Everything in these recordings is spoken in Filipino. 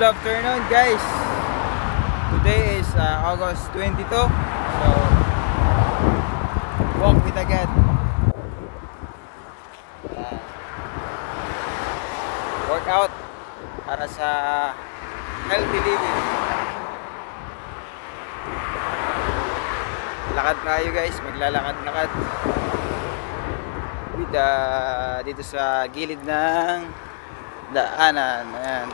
Good afternoon guys. Today is August 22. So walk with agad. Workout para sa healthy living. Lakad tayo guys, maglalakad-lakad dito sa gilid ng daanan. Ayan.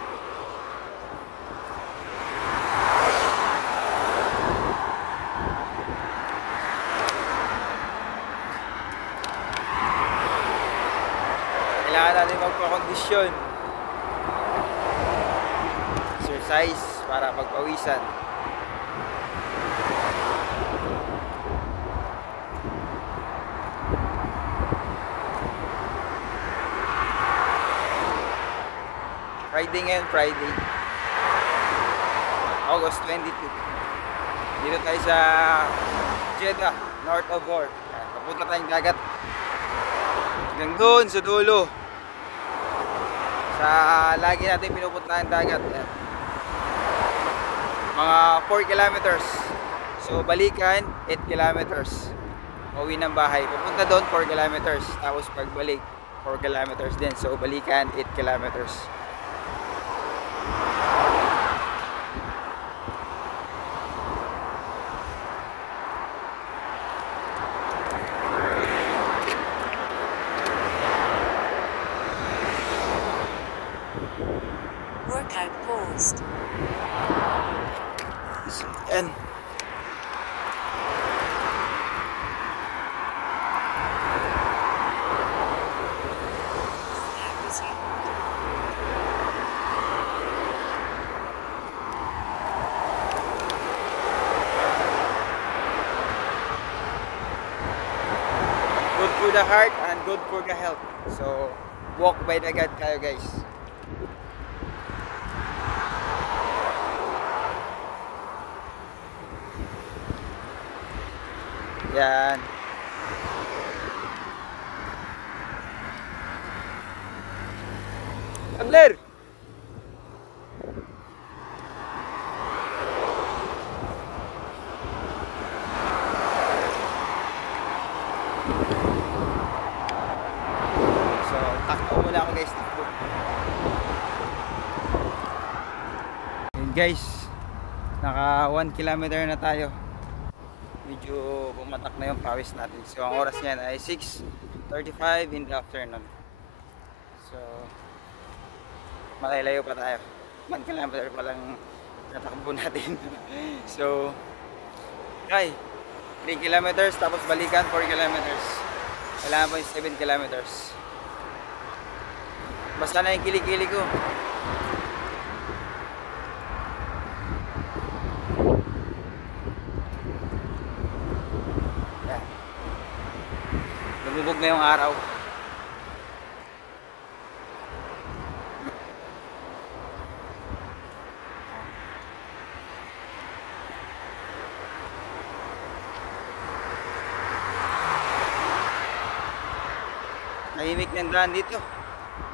Kailangan natin magpa-kondisyon, exercise para pagpawisan. Friday ngayon, Friday August 22. Dito tayo sa Jeddah, North of War. Papunta tayong dagat hanggang doon sa dulo sa lagi natin pinupuntahan dagat. Yan. Mga 4 kilometers. So balikan 8 kilometers. Uwi ng bahay, pupunta doon 4 kilometers, tapos pagbalik 4 kilometers din. So balikan 8 kilometers. Workout paused. So, yan. Good for the heart and good for the health. So, walk by the God tayo guys. Yan. Abler! So, takbo muna ako guys, takbo. Yun guys, naka 1 kilometer na tayo. Medyo bumatak na yung pawis natin. So ang oras niyan ay 6:35 in the afternoon. So malayo pa tayo. 1 kilometer pa lang natakbo natin. So ay 3 kilometers tapos balikan 4 kilometers. Kailangan pa yung 7 kilometers. Basta na yung kilikili ko. Lumubog na yung araw. Tahimik ng daan dito.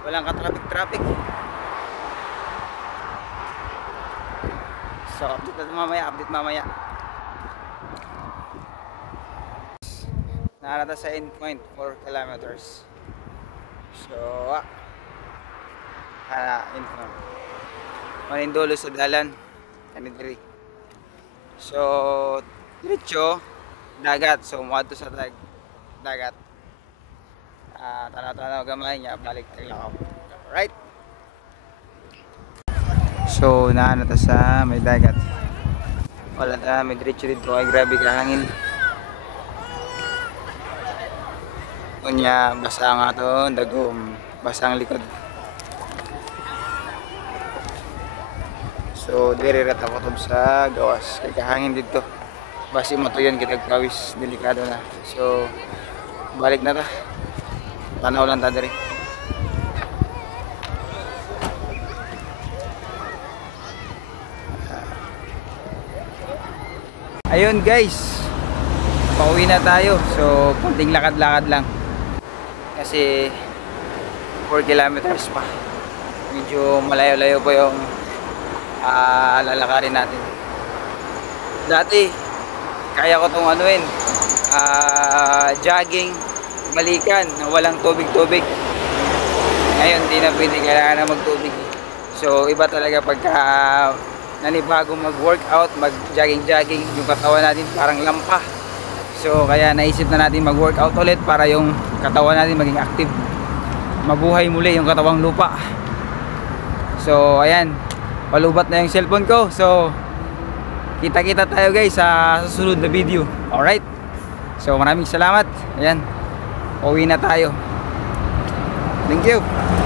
Walang ka-traffic. So update mamaya. Narata sa endpoint 4 kilometers. So endpoint manindolo sa dalan kanidiri. So diretso dagat. So muadto sa dagat. Tanaw-tanaw gamay niya, balik tayo ako. Right? So naanata sa may dagat. Wala na may diretso dito, ay grabe ka hangin. Unya basa nga to, dagom, basang likod. So dire rata ko sa gawas, kay kahangin dito. Basi mo to yun, kitag pawis, delikado na. So balik na ta. Tanaw lang ta dire. Ayun guys, pauwi na tayo. So kunting lakad-lakad lang. Kasi 4 kilometers pa. Medyo malayo-layo pa yung lalakarin natin. Dati kaya ko tong anuin, jogging, balikan na walang tubig-tubig. Ngayon di na pwede, kailangan na magtubig. So iba talaga pagka nanibago mag-workout, mag-jogging-jogging, yung katawan natin parang lampa. So kaya naisip na natin mag-workout ulit para yung katawan natin maging active, mabuhay muli yung katawang lupa. So ayan, palubat na yung cellphone ko. So kita-kita tayo guys sa susunod na video. Alright, so maraming salamat. Ayan, uwi na tayo. Thank you.